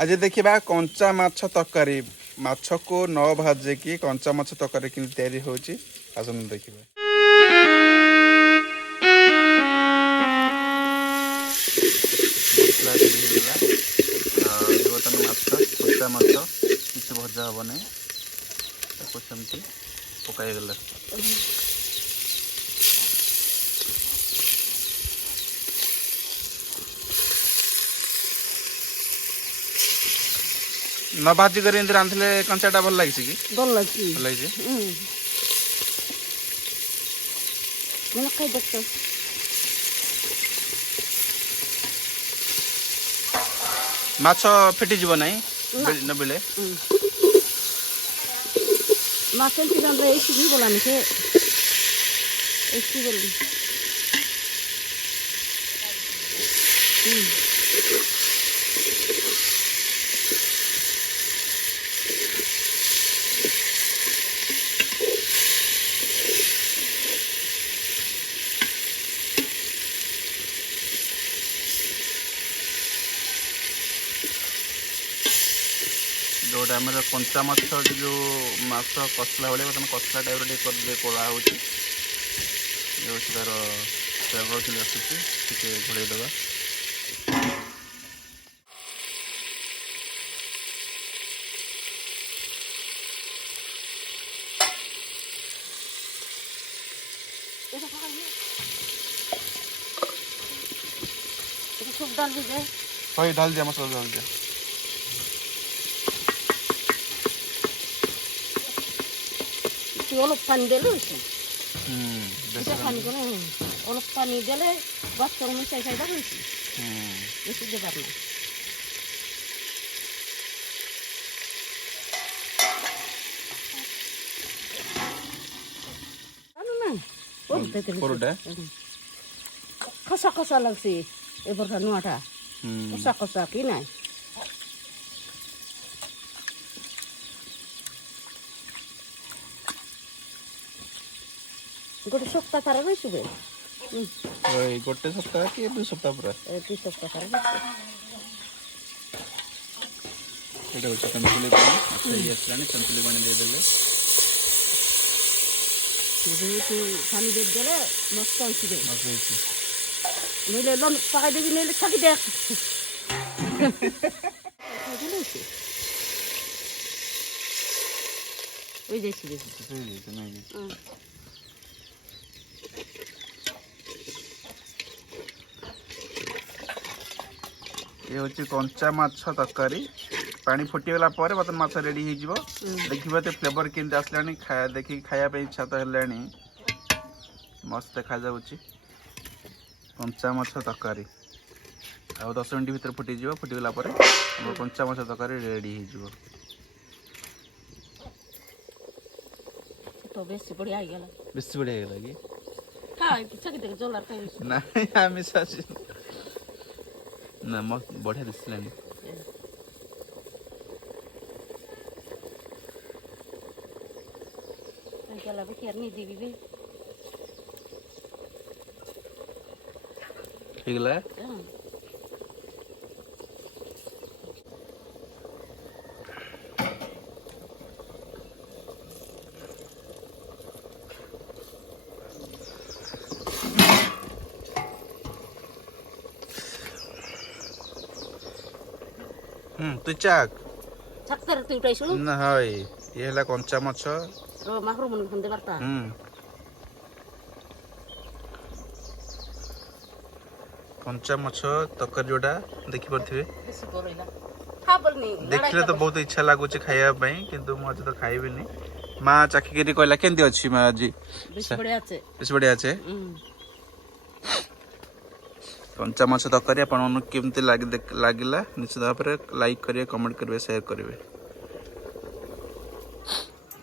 आज देखा कंचा माछ तरकारी माछ को न भाजिकी कंचा माछ तरकारी केमती तैयारी होची आसन देखिबा। मसला रेडी होगा ये बर्तमान माछ कंचा माछ किसी भजा हम ना सेमती पकाईगला न भाजी कर रांधले कंचाटा भल लगी कि भल लगी भल लगी मैंने कई देखते माछ फिटी जीव नहीं न बेले माछ एंटी रंधे ऐसी भी बोलानी के ऐसी बोली जो टाइम कंचा माछ जो माछ कसला भाई बर्तमान कसला टाइप कर कोला हो तार फ्लेवर के आसूँ घोड़े दबा सब डाल दीजिए भाई डाल दिया मसाला डाल दिया অলপ পানি দিলে বেশি পানি করে অলপ পানি দিলে বাচ্চার মিশাই খাইবা বেশি বেশি দেবার না খসা খসা লাগছে এবার নোয়াটা খসা খসা কি নাই गोटे सप्ताह तार रही गोटे सप्ताह कि 2 सप्ताह पूरा 2 सप्ताह तार এটা হচ্ছে তেঁতুলি পানি আচ্ছা এই আসলানি তেঁতুলি পানি দিয়ে দিলে যেহেতু পানি দিয়ে দিলে নষ্ট হয়েছে নষ্ট হয়েছে নইলে লন পাকাই দিবি নইলে থাকি দেখ ওই দেখছি দেখছি ये हूँ कंचा माछ तरकारी पानी फुटीगला बर्तमान माछ रेडी हो देखिए तो फ्लेवर केमती आसला देखिए खायापी इच्छा तो है मस्त देखा जाऊँगी कंचा माछ तरकारी आ 10 मिनट भर फुटीज फुटीगला कंचा माछ तरकारी रेडी हो तो बेसी बढ़िया गला कि ना आमिष ना मत बढ़िया दिसलानी चला भी खेरनी दीवी भी ठीक है तु चाक छक्कर तू उठाइसु ना हाय ये हला कंचा माछ रो माखरो मन खंदे करता कंचा माछ तकर जोड़ा देखि परथिबे बेसी बरइला खा बोलनी देखले तो बहुत इच्छा लागुची खाया पई किंतु म आज तो खाइबिनी मां चाखी केरी कहला केंदी अछि मां जी बेसी बढ़िया আছে कंचा माछ तरकारी आपन केमती लागिला निश्चित भाव लाइक करिए कमेंट करिए शेयर करिए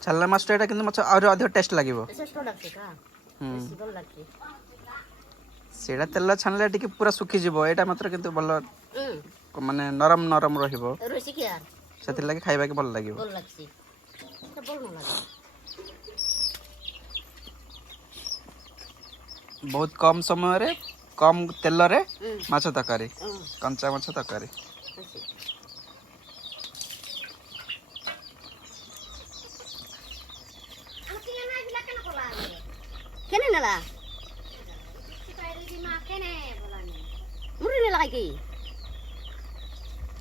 छालना माछटा एटा किंतु माछ और अधिक टेस्ट लागिवो सेटा तेल छानले टिके पूरा सुखी जिवो एटा मात्र किंतु भलो माने नरम नरम रहिबो सेति लागि खाइबा के भल लागिवो बहुत कम समय रे कम तेल रे माछ तरकारी कंचा माछ तरकारी কেনে নেলা মুড়ি নেলা কি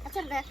আচ্ছা দেখ